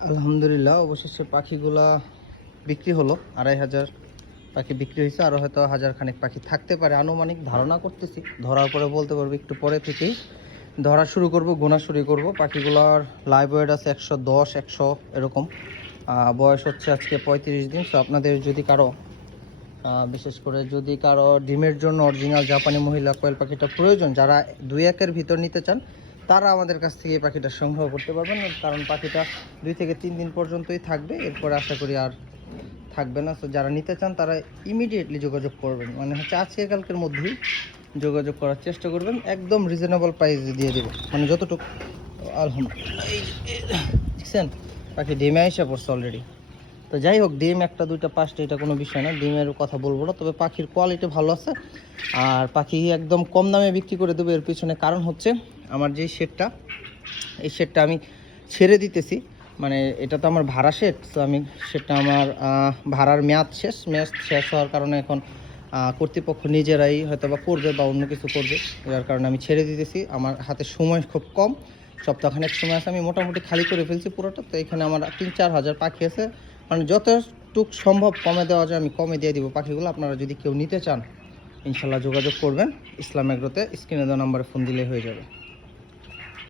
আলহামদুলিল্লাহ, অবশেষে পাখিগুলা বিক্রি হলো। আড়াই হাজার পাখি বিক্রি হয়েছে আরও হয়তো হাজার খানেক পাখি থাকতে পারে। আনুমানিক ধারণা করতেছি, ধরার পরে বলতে পারব একটু পরে থেকেই। ধরা শুরু করব গোনা শুরু করব। পাখিগুলোর লাইভ ওয়েট আছে একশো দশ, একশো এরকম। বয়স হচ্ছে আজকে পঁয়ত্রিশ দিন সো আপনাদের যদি কারও বিশেষ করে যদি কারও ডিমের জন্য অরিজিনাল জাপানি মহিলা কোয়েল পাখিটা প্রয়োজন, যারা দুই একের ভিতর নিতে চান তারা আমাদের কাছ থেকে এই পাখিটা সংগ্রহ করতে পারবেন, কারণ পাখিটা দুই থেকে তিন দিন পর্যন্তই থাকবে। এরপরে আশা করি আর থাকবে না। তো যারা নিতে চান, তারা ইমিডিয়েটলি যোগাযোগ করবেন। মানে হচ্ছে আজকে কালকের মধ্যেই যোগাযোগ করার চেষ্টা করবেন। একদম রিজনেবল প্রাইস দিয়ে দেবো। মানে যতটুকু, আলহামদুলিল্লাহ। পাখি ডিমে এসে পড়ছে অলরেডি তো যাই হোক, ডিম একটা, দুইটা, পাঁচটা, এটা কোনো বিষয় না। ডিমের কথা বলব না, তবে পাখির কোয়ালিটি ভালো আছে। আর পাখি একদম কম দামে বিক্রি করে দেবো, এর পিছনে কারণ হচ্ছে আমার যে শেডটা, এই শেডটা আমি ছেড়ে দিতেছি। মানে এটা তো আমার ভাড়া শেড, তো আমি সেটা আমার ভাড়ার মেয়াদ শেষ। মেয়াদ শেষ হওয়ার কারণে এখন কর্তৃপক্ষ নিজেরাই হয়তো বা করবে বা অন্য কিছু করবে। যার কারণে আমি ছেড়ে দিতেছি। আমার হাতে সময় খুব কম। সপ্তাহখানেক সময় আছে, আমি মোটামুটি খালি করে ফেলছি পুরোটা। তো এখানে আমার তিন চার হাজার পাখি আছে। মানে যতটুক সম্ভব কমে দেওয়া যায়, আমি কমে দিয়ে দিব। পাখিগুলো আপনারা যদি কেউ নিতে চান, ইনশাল্লাহ যোগাযোগ করবেন। ইসলাম এগ্রোতে স্ক্রিনে দেওয়া নাম্বারে ফোন দিলেই হয়ে যাবে।